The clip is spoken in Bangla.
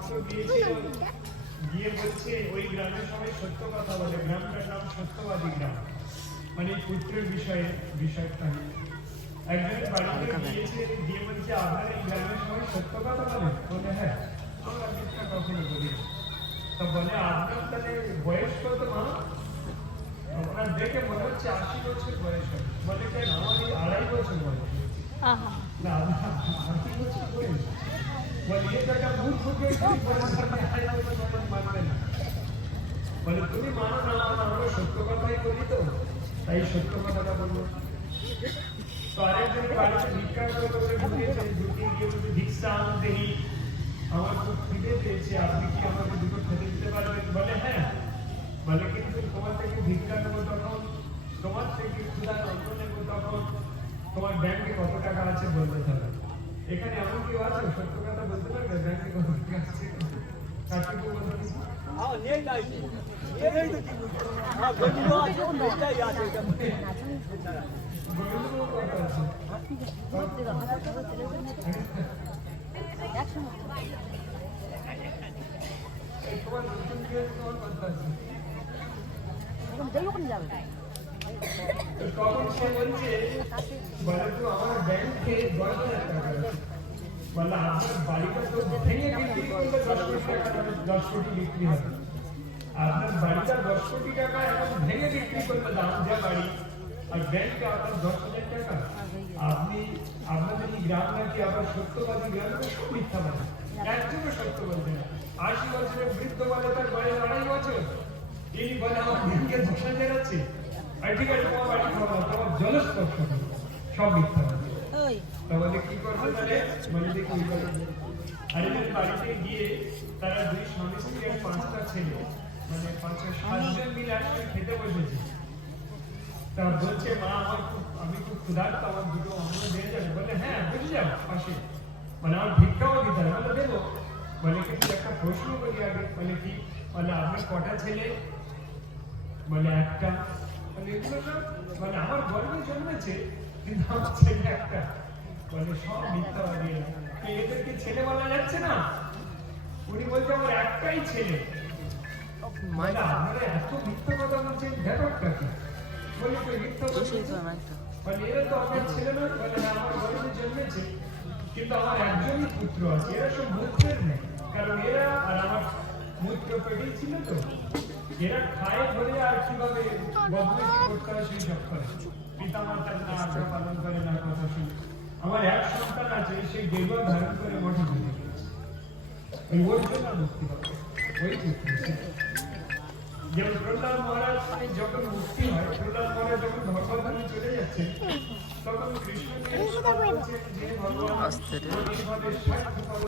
ভক্ত গিয়েছিল, গিয়ে বলছে ওই গ্রামের সবাই সত্য কথা বলে, গ্রামটার নাম সত্যবাদী গ্রাম, মানে পুত্রের বিষয়টা একজনের বাড়িতে গিয়েছে, গিয়ে বলছে আপনার এই গ্রামের সবাই সত্য কথা বলে? বলে হ্যাঁ, আমরা মিথ্যা কখনো বলি। তা বলে আপনার তাহলে বয়স কত মা? আপনার দেখে মনে হচ্ছে 80 বছর বয়স হবে। বলে কেন? আমার এই 2.5 বছর বয়স। না, 80 বছর বয়স। বলে এ টাকা মূর্খ কেউ মানবে না। বলে তুমি মানো না মানো, আমরা সত্য কথাই বলি তো, তাই সত্য কথাটা বলবো। তো আরেকজন বাড়িতে ভিক্ষা করে ঢুকেছে, ঢুকে গিয়ে বলছে ভিক্ষা আনতে হি, আমার খুব খিদে পেয়েছে, আপনি কি আমাকে দুটো খেতে দিতে পারবেন? বলে হ্যাঁ। বলে কিন্তু তোমার থেকে ভিক্ষা নেবো তখন, তোমার থেকে ক্ষুধার অন্ন নেবো তখন, তোমার ব্যাংকে কত টাকা আছে বলতে হবে। এখানে এমন কেউ আছে সত্য কথা বলতে পারবে ব্যাংকে কত টাকা আছে? কার্তিক বলতে কিছু তোমার নতুন বিয়ে তোমার কথা আছে। তখন সে বলছে, বলে তো আমার ব্যাংকে 10,000 টাকা আছে। বলে আপনার বাড়িটা তো ভেঙে বিক্রি করলে 10 কোটি বিক্রি হবে। আপনার বাড়িটা 10 কোটি টাকা এখন ভেঙে বিক্রি করলে দাম যা বাড়ি, আর ব্যাংকে আপনার 10,000 টাকা। আপনি আপনাদের এই গ্রাম নাকি আবার সত্যবাদী গ্রাম, সব মিথ্যা বলে, একজনও সত্য বলবে না। 80 বছরের বৃদ্ধ বলে তার বয়স 2.5 বছর, এই বলে আমার ব্যাংকে 10,000 আছে। আর ঠিক আছে তোমার বাড়ি খাওয়া, তোমার জলস্পর্শ সব মিথ্যা বলে। তাহলে কি করবে তাহলে? মানে দেখি আরেকজন বাড়িতে গিয়ে তারা 2 স্বামী স্ত্রী আর 5টা ছেলে, মানে 5-7 জন মিলে একসাথে খেতে বসেছে। তা বলছে মা আমি খুব ক্ষুধার্ত, আমার দুটো অন্ন দিয়ে যাবে? বলে হ্যাঁ বুঝে যাবো পাশে, মানে আমার ভিক্ষাও দিতে হবে। বলে দেবো। বলে কিন্তু একটা প্রশ্ন করি আগে। বলে কি? বলে আপনার কটা ছেলে? বলে একটা। বলে এগুলো সব, মানে আমার গর্বে জন্মেছে কিন্তু আমার ছেলে একটা। বলে সব মিথ্যাবাদী, এদেরকে ছেলে বলা যাচ্ছে না? উনি বলছে আমার একটাই ছেলে। আপনারা এত মিথ্যা কথা বলছেন, ব্যাপারটা কি? বলে তো মিথ্যা বলছে, বলে এরা তো আপনার ছেলে নয়। বলে না, আমার গর্বে জন্মেছে কিন্তু আমার একজনই পুত্র আছে, এরা সব মূর্খের নেই, কারণ এরা আর আমার মূত্র পেটেই ছিল তো, এরা খায় ধরে আর কিভাবে বদমাইশি করতে হয় সেই সব করে, পিতা মাতার না আজ্ঞা পালন করে না কথা শুনে। আমার এক সন্তান আছে, সেই গেরুয়া ধারণ করে মঠে চলে গেছে, ওই জন্য মুক্তি পাবে ওই পুত্র। যেমন প্রহ্লাদ মহারাজ যখন মুক্তি হয়, প্রহ্লাদ মহারাজ যখন ধর্মধামে চলে যাচ্ছে, তখন কৃষ্ণকে বলছেন যে ভগবান